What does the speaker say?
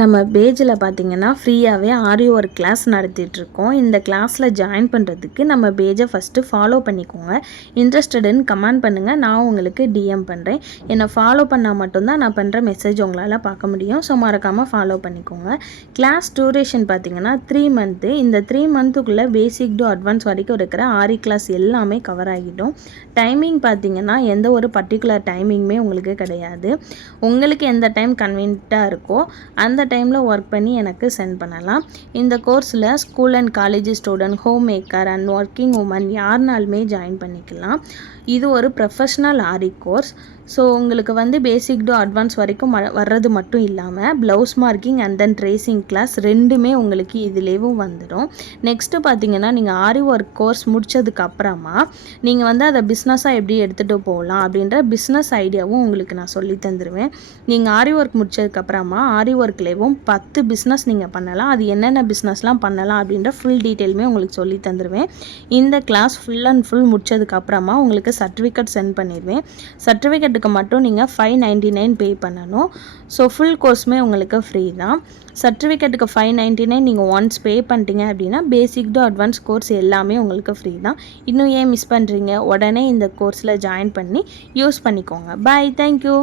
நம்ம பேஜில் பார்த்திங்கன்னா ஃப்ரீயாகவே ஆரி ஒர்க் கிளாஸ் நடத்திட்டுருக்கோம். இந்த கிளாஸில் ஜாயின் பண்ணுறதுக்கு நம்ம பேஜை ஃபஸ்ட்டு ஃபாலோ பண்ணிக்கோங்க. இன்ட்ரெஸ்டடுன்னு கமெண்ட் பண்ணுங்கள், நான் உங்களுக்கு டிஎம் பண்ணுறேன். என்னை ஃபாலோ பண்ணால் மட்டும்தான் நான் பண்ணுற மெசேஜ் உங்களால் பார்க்க முடியும். ஸோ மறக்காமல் ஃபாலோ பண்ணிக்கோங்க. கிளாஸ் டூரேஷன் பார்த்திங்கன்னா 3 மந்த்து. இந்த 3 மந்த்துக்குள்ளே பேசிக் டு அட்வான்ஸ் வரைக்கும் இருக்கிற ஆரி கிளாஸ் எல்லாமே கவர் ஆகிடும். டைமிங் பார்த்திங்கன்னா எந்த ஒரு பர்டிகுலர் டைமிங்குமே உங்களுக்கு கிடையாது. உங்களுக்கு எந்த டைம் கன்வீனியண்ட்டாக இருக்கோ அந்த டைமில் ஒர்க் பண்ணி எனக்கு சென்ட் பண்ணலாம். இந்த கோர்ஸில் school and college student, home maker and working women யாருனாலுமே ஜாயின் பண்ணிக்கலாம். இது ஒரு ப்ரொஃபஷ்னல் ஆரி கோர்ஸ். ஸோ உங்களுக்கு பேசிக் டு அட்வான்ஸ் வரைக்கும் வர்றது மட்டும் இல்லாமல் blouse marking and then tracing class ரெண்டுமே உங்களுக்கு இதுலேயும் வந்துடும். நெக்ஸ்ட்டு பார்த்தீங்கன்னா நீங்கள் ஆரி ஒர்க் கோர்ஸ் முடித்ததுக்கப்புறமா நீங்கள் அதை பிஸ்னஸாக எப்படி எடுத்துகிட்டு போகலாம் அப்படின்ற பிஸ்னஸ் ஐடியாவும் உங்களுக்கு நான் சொல்லி தந்துடுவேன். நீங்கள் ஆரி ஒர்க் முடித்ததுக்கப்புறமா ஆரி ஒர்க்லேயும் 10 பிஸ்னஸ் நீங்கள் பண்ணலாம். அது என்னென்ன பிஸ்னஸ்லாம் பண்ணலாம் அப்படின்ற ஃபுல் டீட்டெயிலுமே உங்களுக்கு சொல்லி தந்துடுவேன். இந்த கிளாஸ் ஃபுல் அண்ட் ஃபுல் முடித்ததுக்கப்புறமா உங்களுக்கு சர்டிஃபிகேட் சென்ட் பண்ணிடுவேன். சர்டிஃபிகேட்டுக்கு மட்டும் நீங்கள் 599 பே பண்ணணும். ஸோ ஃபுல் கோர்ஸுமே உங்களுக்கு ஃப்ரீ தான். சர்டிஃபிகேட்டுக்கு 599 நீங்கள் ஒன்ஸ் பே பண்ணிட்டீங்க அப்படின்னா பேசிக் டு அட்வான்ஸ் கோர்ஸ் எல்லாமே உங்களுக்கு ஃப்ரீ தான். இன்னும் ஏன் மிஸ் பண்ணுறீங்க? உடனே இந்த கோர்ஸில் ஜாயின் பண்ணி யூஸ் பண்ணிக்கோங்க. Bye, thank you.